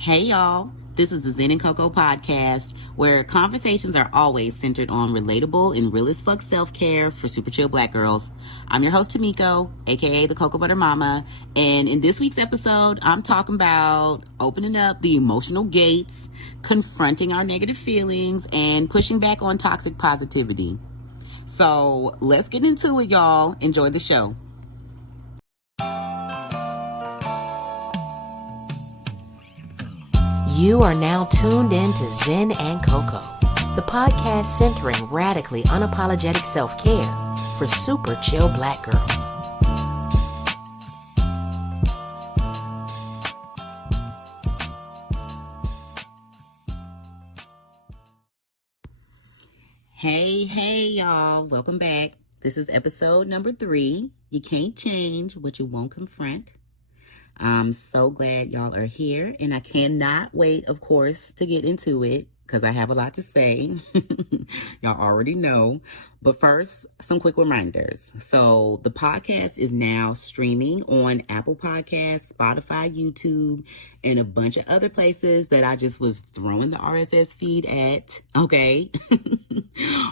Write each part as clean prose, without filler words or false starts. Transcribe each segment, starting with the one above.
Hey y'all, this is the Zen and Coco podcast where conversations are always centered on relatable and real as fuck self-care for super chill black girls. I'm your host Tameko, aka the Cocoa Butter Mama, and in this week's episode I'm talking about opening up the emotional gates, confronting our negative feelings, and pushing back on toxic positivity. So let's get into it, y'all. Enjoy the show. You are now tuned in to Zen and Coco, the podcast centering radically unapologetic self-care for super chill black girls. Hey, y'all. Welcome back. This is episode number 3. You can't change what you won't confront. I'm so glad y'all are here, and I cannot wait, of course, to get into it because I have a lot to say. Y'all already know. But first, some quick reminders. So the podcast is now streaming on Apple Podcasts, Spotify, YouTube, and a bunch of other places that I just was throwing the RSS feed at. Okay.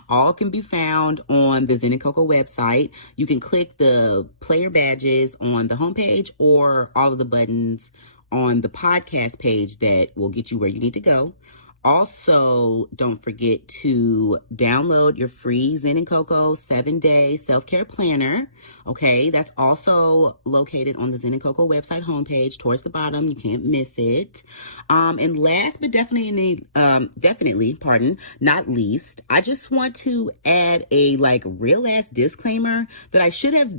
All can be found on the Zen and Coco website. You can click the player badges on the homepage or all of the buttons on the podcast page that will get you where you need to go. Also, don't forget to download your free Zen and Coco 7-day self-care planner. Okay, that's also located on the Zen and Coco website homepage towards the bottom. You can't miss it. And last but definitely, not least, I just want to add a real ass disclaimer that I should have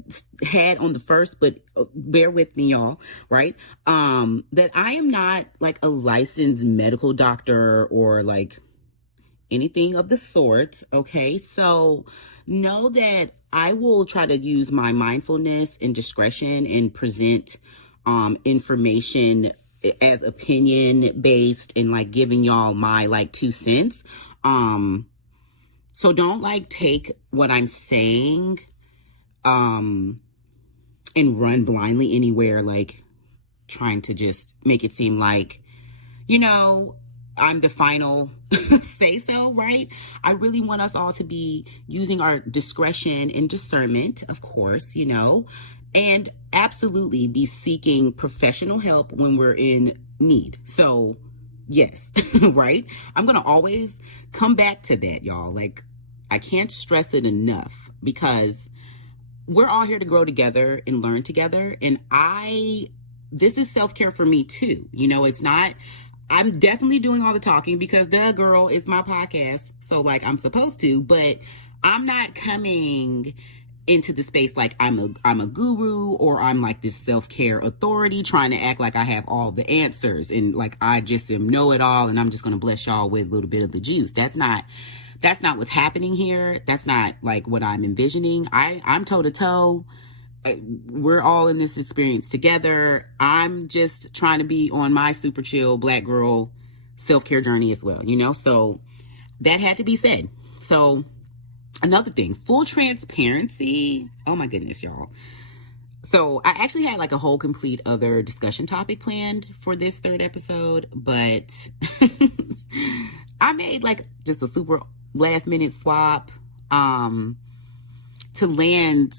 had on the first, but bear with me, y'all, right? That I am not a licensed medical doctor or anything of the sort. Okay, so know that I will try to use my mindfulness and discretion and present information as opinion based and giving y'all my 2 cents. So don't take what I'm saying and run blindly anywhere, trying to just make it seem I'm the final say so, right? I really want us all to be using our discretion and discernment, of course, and absolutely be seeking professional help when we're in need. So yes, right? I'm going to always come back to that, y'all. I can't stress it enough because we're all here to grow together and learn together. And this is self-care for me too. I'm definitely doing all the talking because girl, it's my podcast. So I'm supposed to, but I'm not coming into the space I'm a guru or I'm this self-care authority trying to act like I have all the answers and I just am know-it-all and I'm just going to bless y'all with a little bit of the juice. That's not what's happening here. That's not what I'm envisioning. I'm toe to toe. We're all in this experience together. I'm just trying to be on my super chill black girl self-care journey as well, so that had to be said. So another thing, full transparency. Oh my goodness, y'all. So I actually had a whole complete other discussion topic planned for this 3rd episode, but I made just a super last minute swap to land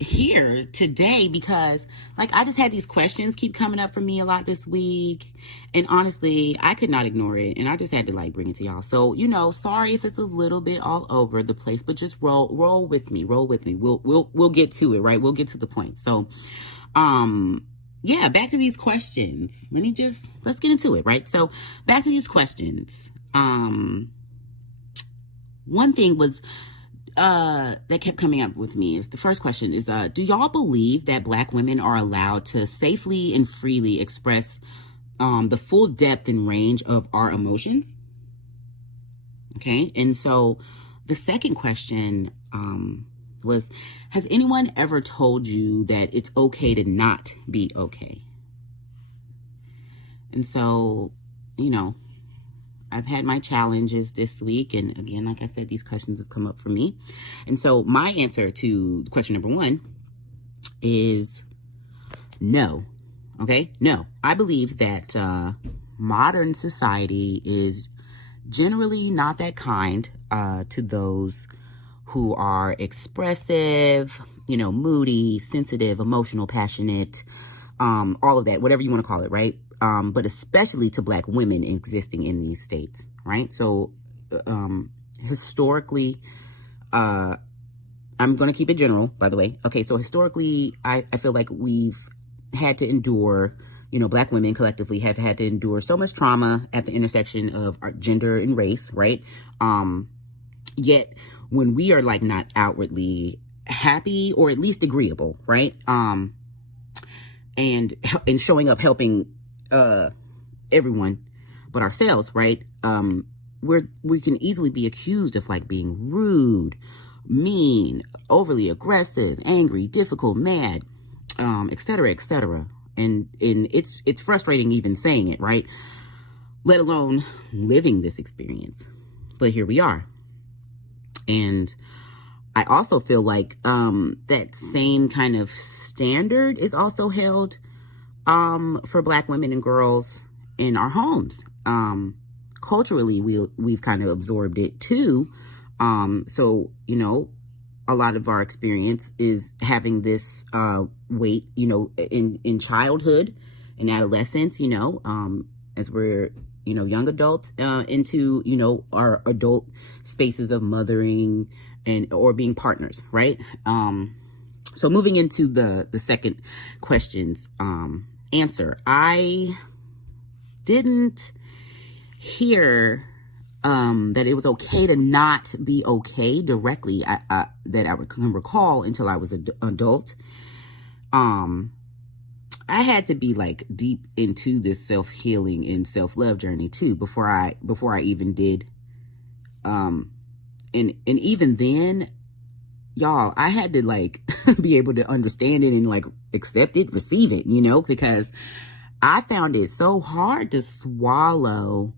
here today because I just had these questions keep coming up for me a lot this week, and honestly I could not ignore it, and I just had to bring it to y'all. So sorry if it's a little bit all over the place, but just roll with me. We'll get to it, right? We'll get to the point. So back to these questions. Let's get into it, right? So back to these questions. One thing was that kept coming up with me is the first question is, do y'all believe that black women are allowed to safely and freely express the full depth and range of our emotions? Okay. And so the second question was, has anyone ever told you that it's okay to not be okay? And so, I've had my challenges this week. And again, like I said, these questions have come up for me. And so my answer to question number 1 is no. Okay? No. I believe that modern society is generally not that kind to those who are expressive, moody, sensitive, emotional, passionate, all of that, whatever you want to call it, right? But especially to Black women existing in these states, right? So historically, I'm going to keep it general, by the way. Okay, so historically, I feel like we've had to endure, Black women collectively have had to endure so much trauma at the intersection of our gender and race, right? Yet when we are like not outwardly happy or at least agreeable, right? And showing up helping everyone but ourselves, right? We can easily be accused of like being rude, mean, overly aggressive, angry, difficult, mad, et cetera, et cetera. And it's frustrating even saying it, right? Let alone living this experience. But here we are. And I also feel like that same kind of standard is also held for Black women and girls in our homes. Culturally, we've kind of absorbed it too. So, a lot of our experience is having this weight, in childhood and adolescence, as we're, young adults into, our adult spaces of mothering or being partners, right? So moving into the second question's answer, I didn't hear that it was okay to not be okay directly that I can recall until I was an adult. I had to be like deep into this self-healing and self-love journey too before I even did. And even then, y'all, I had to like be able to understand it and like accept it, receive it, because I found it so hard to swallow.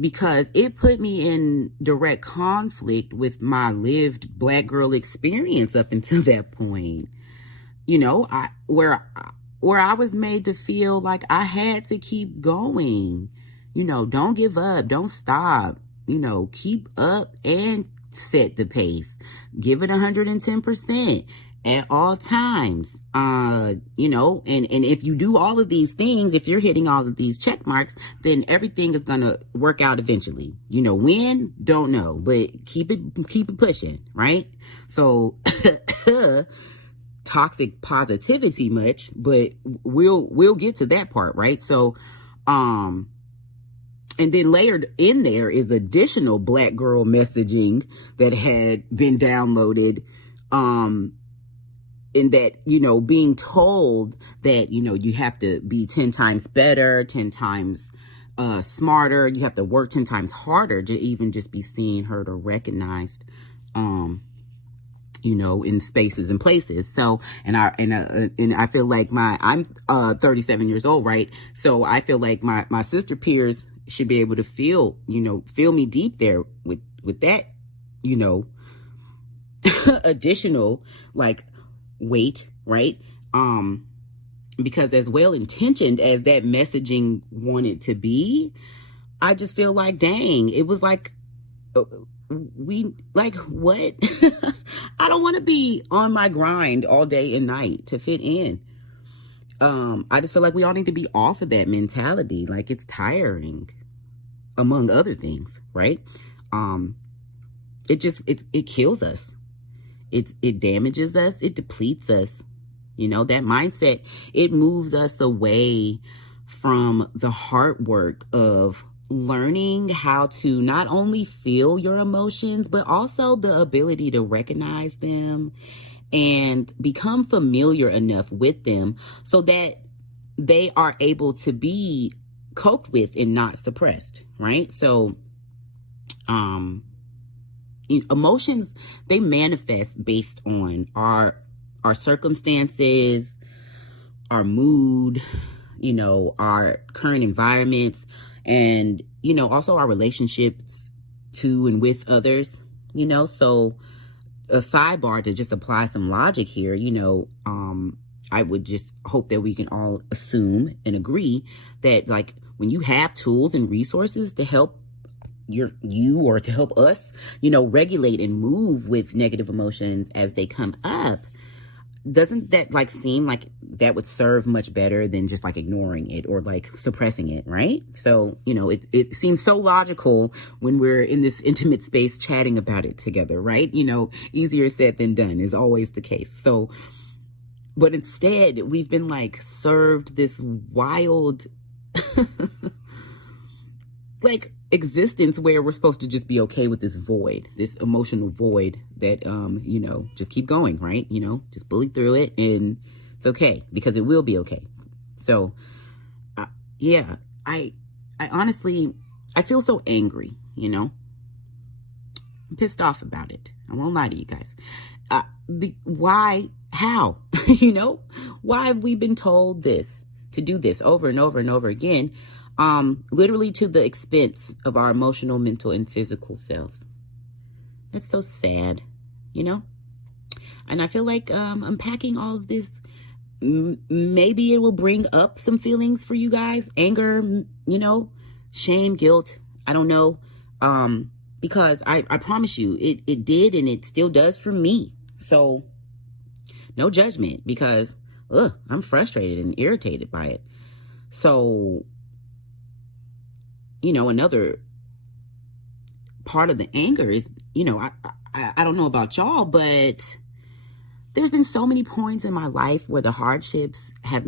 Because it put me in direct conflict with my lived Black girl experience up until that point. Where I was made to feel like I had to keep going. Don't give up, don't stop. Keep up and set the pace. Give it 110% at all times. And if you do all of these things, if you're hitting all of these check marks, then everything is going to work out eventually. When? Don't know, but keep it pushing, right? So toxic positivity much, but we'll get to that part, right? So, and then layered in there is additional Black girl messaging that had been downloaded, in that, being told that, you have to be 10 times better, 10 times smarter. You have to work 10 times harder to even just be seen, heard, or recognized, in spaces and places. So, and I feel like I'm 37 years old, right? So I feel like my sister peers should be able to feel me deep there with that, additional like weight, right? Because as well intentioned as that messaging wanted to be, I just feel like, dang, it was like, what? I don't want to be on my grind all day and night to fit in. I just feel like we all need to be off of that mentality. Like, it's tiring, among other things, right? It kills us. It damages us. It depletes us. That mindset, it moves us away from the hard work of learning how to not only feel your emotions, but also the ability to recognize them and become familiar enough with them so that they are able to be coped with and not suppressed, right? So, emotions, they manifest based on our circumstances, our mood, our current environments, and, also our relationships to and with others, so a sidebar to just apply some logic here, I would just hope that we can all assume and agree that, like, when you have tools and resources to help you or to help us, regulate and move with negative emotions as they come up, doesn't that like seem like that would serve much better than just like ignoring it or like suppressing it, right? So, it seems so logical when we're in this intimate space chatting about it together, right? Easier said than done is always the case. So, but instead we've been like served this wild like existence where we're supposed to just be okay with this void, this emotional void that, just keep going, right? Just bully through it and it's okay because it will be okay. So, yeah, I honestly, I feel so angry, I'm pissed off about it. I won't lie to you guys. Why? How? Why have we been told to do this over and over and over again? Literally to the expense of our emotional, mental, and physical selves. That's so sad, And I feel like unpacking all of this, maybe it will bring up some feelings for you guys. Anger, shame, guilt. I don't know. Because I promise you, it did and it still does for me. So no judgment because I'm frustrated and irritated by it. So, another part of the anger is, I don't know about y'all, but there's been so many points in my life where the hardships have,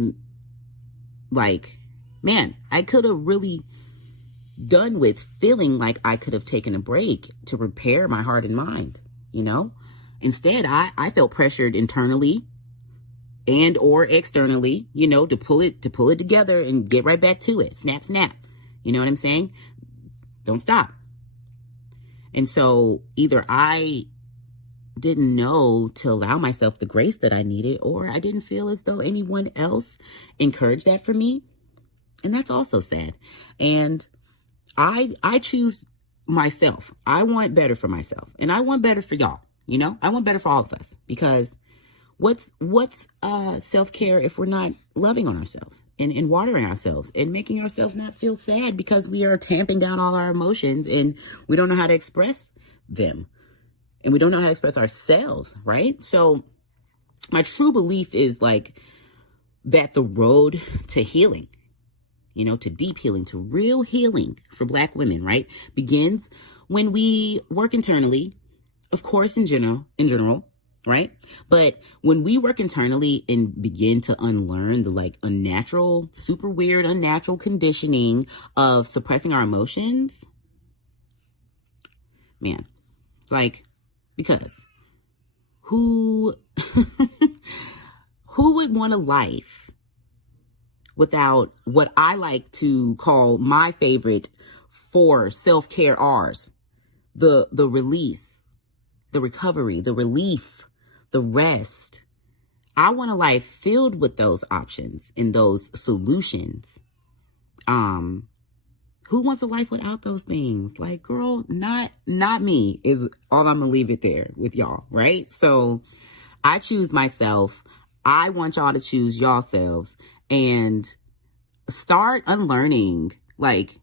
like, man, I could have really done with feeling like I could have taken a break to repair my heart and mind, Instead, I felt pressured internally and or externally, to pull it together and get right back to it. Snap, snap. You know what I'm saying? Don't stop. And so either I didn't know to allow myself the grace that I needed, or I didn't feel as though anyone else encouraged that for me. And that's also sad. And I choose myself. I want better for myself. And I want better for y'all. I want better for all of us, because what's self-care if we're not loving on ourselves and watering ourselves and making ourselves not feel sad because we are tamping down all our emotions and we don't know how to express them and we don't know how to express ourselves, right? So my true belief is like that the road to healing, to deep healing, to real healing for Black women, right, begins when we work internally, of course, in general, right? But when we work internally and begin to unlearn the like unnatural, super weird, unnatural conditioning of suppressing our emotions, man, like, because who would want a life without what I like to call my favorite 4 self-care R's, the release, the recovery, the relief, the rest. I want a life filled with those options and those solutions. Who wants a life without those things? Like, girl, not me is all I'm gonna leave it there with y'all, right? So I choose myself. I want y'all to choose yourselves and start unlearning. Like,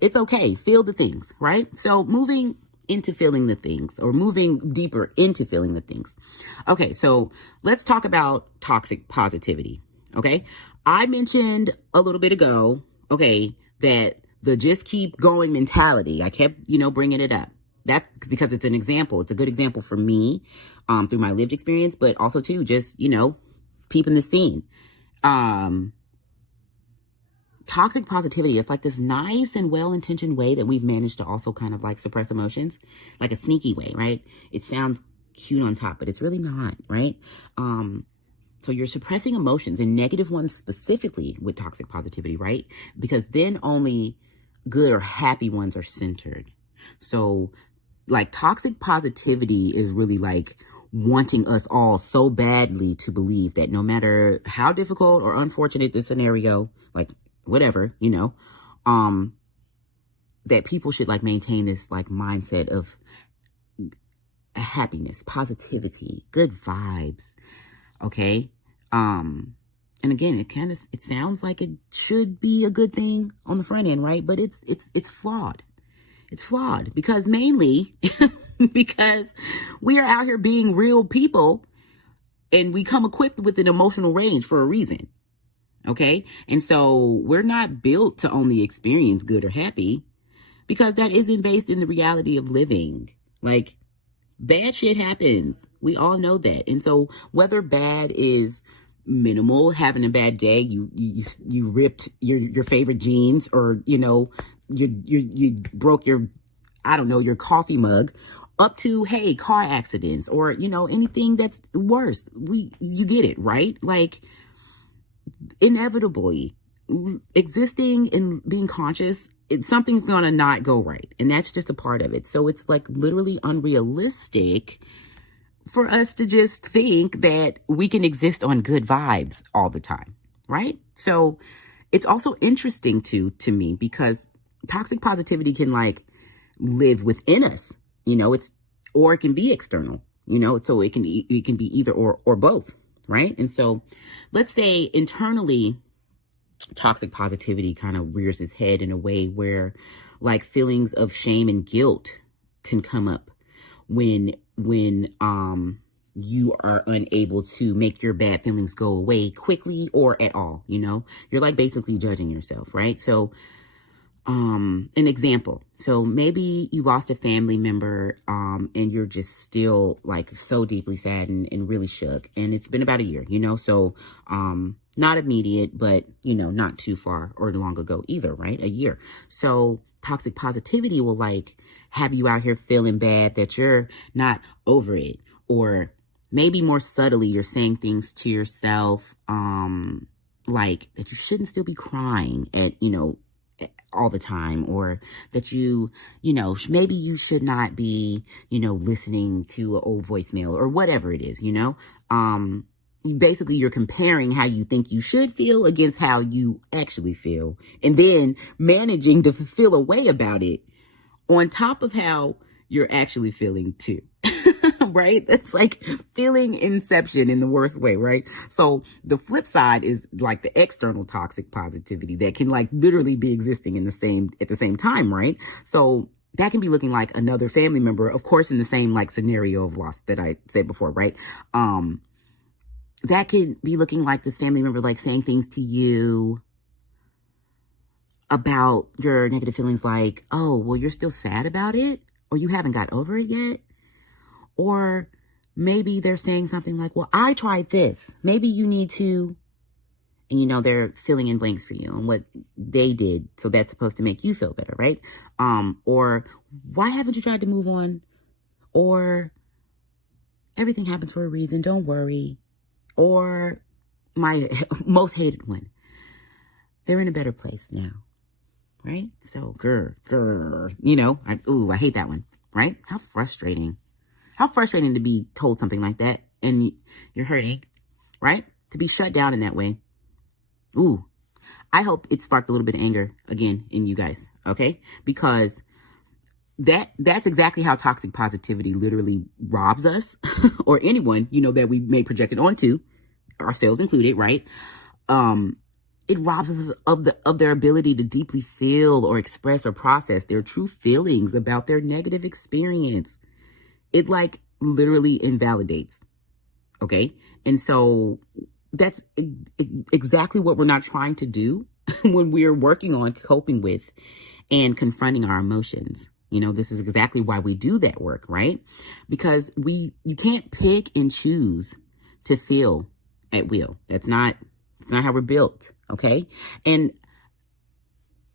it's okay. Feel the things, right? So moving into feeling the things, or moving deeper into feeling the things. Okay, so let's talk about toxic positivity. Okay, I mentioned a little bit ago, okay, that the just keep going mentality, I kept, bringing it up. That's because it's an example. It's a good example for me, through my lived experience, but also too, just, peeping the scene. Toxic positivity is like this nice and well-intentioned way that we've managed to also kind of like suppress emotions, like a sneaky way, right? It sounds cute on top, but it's really not, right? So you're suppressing emotions, and negative ones specifically with toxic positivity, right? Because then only good or happy ones are centered. So like toxic positivity is really like wanting us all so badly to believe that no matter how difficult or unfortunate the scenario, like whatever, that people should like maintain this like mindset of happiness, positivity, good vibes, Okay. And again, it sounds like it should be a good thing on the front end, right? But it's flawed. It's flawed because mainly because we are out here being real people and we come equipped with an emotional range for a reason. Okay. And so we're not built to only experience good or happy because that isn't based in the reality of living. Like, bad shit happens. We all know that. And so whether bad is minimal, having a bad day, you ripped your favorite jeans, or you broke your, I don't know, your coffee mug, up to, hey, car accidents, or anything that's worse. You get it, right? Like, inevitably, existing and being conscious, something's gonna not go right, and that's just a part of it. So it's like literally unrealistic for us to just think that we can exist on good vibes all the time, right? So it's also interesting to me because toxic positivity can like live within us, or it can be external, so it can be either or both, right? And so let's say internally, toxic positivity kind of rears its head in a way where like feelings of shame and guilt can come up when you are unable to make your bad feelings go away quickly or at all. You're like basically judging yourself, right? So an example, so maybe you lost a family member and you're just still like so deeply sad and really shook, and it's been about a year, so not immediate, but not too far or long ago either, right? A year. So toxic positivity will like have you out here feeling bad that you're not over it, or maybe more subtly you're saying things to yourself like that you shouldn't still be crying at all the time, or that maybe you should not be listening to an old voicemail or whatever it is. Basically you're comparing how you think you should feel against how you actually feel, and then managing to feel a way about it on top of how you're actually feeling too. Right? That's like feeling inception in the worst way, right? So the flip side is like the external toxic positivity that can like literally be existing at the same time, right? So that can be looking like another family member, of course, in the same like scenario of loss that I said before, right? That could be looking like this family member like saying things to you about your negative feelings, like, oh, well, you're still sad about it, or you haven't got over it yet. Or maybe they're saying something like, well, I tried this. Maybe you need to, and they're filling in blanks for you on what they did. So that's supposed to make you feel better, right? Or why haven't you tried to move on? Or everything happens for a reason. Don't worry. Or my most hated one, they're in a better place now, right? So, I hate that one, right? How frustrating to be told something like that and you're hurting, right? To be shut down in that way. Ooh, I hope it sparked a little bit of anger again in you guys, okay? Because that's exactly how toxic positivity literally robs us or anyone, that we may project it onto, ourselves included, right? It robs us of their ability to deeply feel or express or process their true feelings about their negative experience. It like literally invalidates. Okay. And so that's exactly what we're not trying to do when we're working on coping with and confronting our emotions. This is exactly why we do that work, right? Because you can't pick and choose to feel at will. It's not how we're built. Okay. And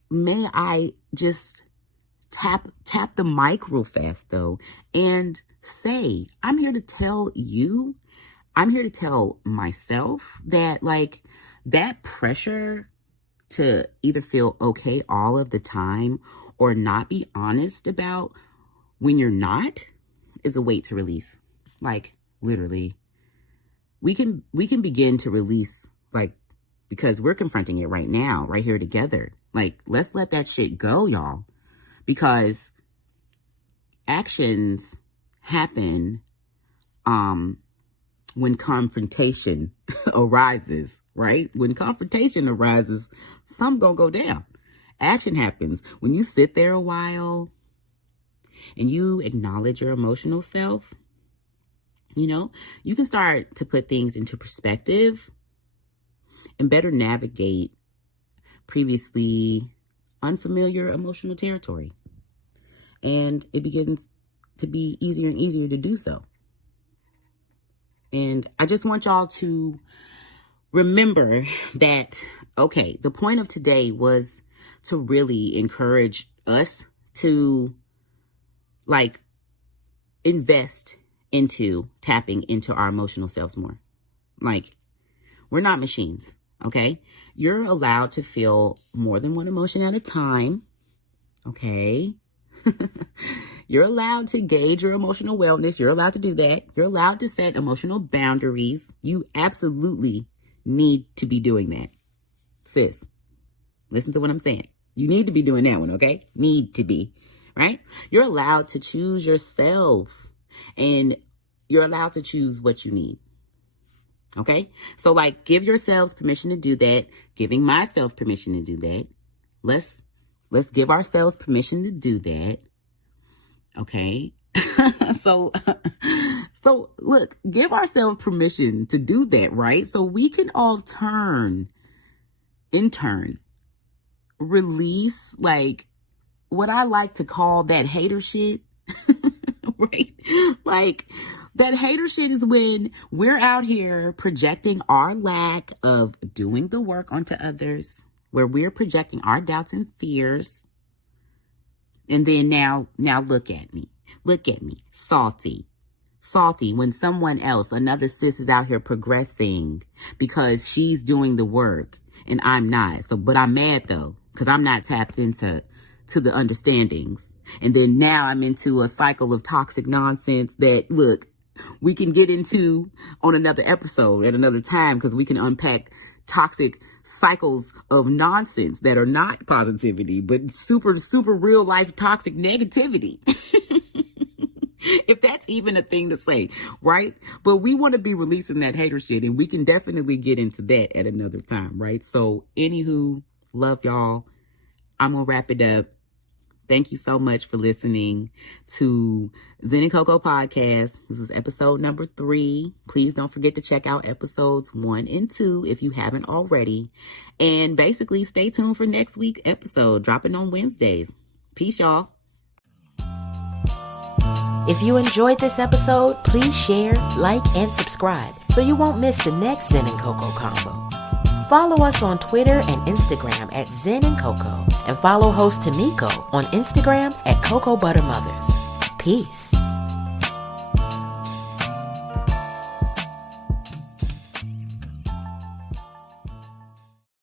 may I just tap the mic real fast though and say, I'm here to tell myself that like that pressure to either feel okay all of the time or not be honest about when you're not is a weight to release. Like literally, we can begin to release, like, because we're confronting it right now, right here together. Like, let's let that shit go, y'all. Because actions happen when confrontation arises, right? When confrontation arises, something gonna go down. Action happens. When you sit there a while and you acknowledge your emotional self, you can start to put things into perspective and better navigate previously unfamiliar emotional territory. And it begins to be easier and easier to do so. And I just want y'all to remember that, okay, the point of today was to really encourage us to invest into tapping into our emotional selves more. We're not machines, okay? You're allowed to feel more than one emotion at a time, okay? You're allowed to gauge your emotional wellness. You're allowed to do that. You're allowed to set emotional boundaries. You absolutely need to be doing that. Sis, listen to what I'm saying. You need to be doing that one, okay? Need to be, right? You're allowed to choose yourself, and you're allowed to choose what you need. Okay? So give yourselves permission to do that. Giving myself permission to do that. Let's give ourselves permission to do that. Okay? So look, give ourselves permission to do that, right? So we can all in turn, release what I like to call that hater shit, right? That hater shit is when we're out here projecting our lack of doing the work onto others, where we're projecting our doubts and fears. And then now look at me, salty when someone else, another sis, is out here progressing because she's doing the work and I'm not. So, but I'm mad though, because I'm not tapped into the understandings. And then now I'm into a cycle of toxic nonsense that, look, we can get into on another episode at another time, because we can unpack toxic cycles of nonsense that are not positivity, but super, super real life toxic negativity. If that's even a thing to say, right? But we want to be releasing that hater shit, and we can definitely get into that at another time, right? So anywho, love y'all. I'm going to wrap it up. Thank you so much for listening to Zen and Coco podcast. This is episode number 3. Please don't forget to check out episodes 1 and 2 if you haven't already. And basically, stay tuned for next week's episode, dropping on Wednesdays. Peace, y'all. If you enjoyed this episode, please share, like, and subscribe so you won't miss the next Zen and Coco combo. Follow us on Twitter and Instagram at Zen and Coco, and follow host Tameko on Instagram at Coco Butter Mothers. Peace.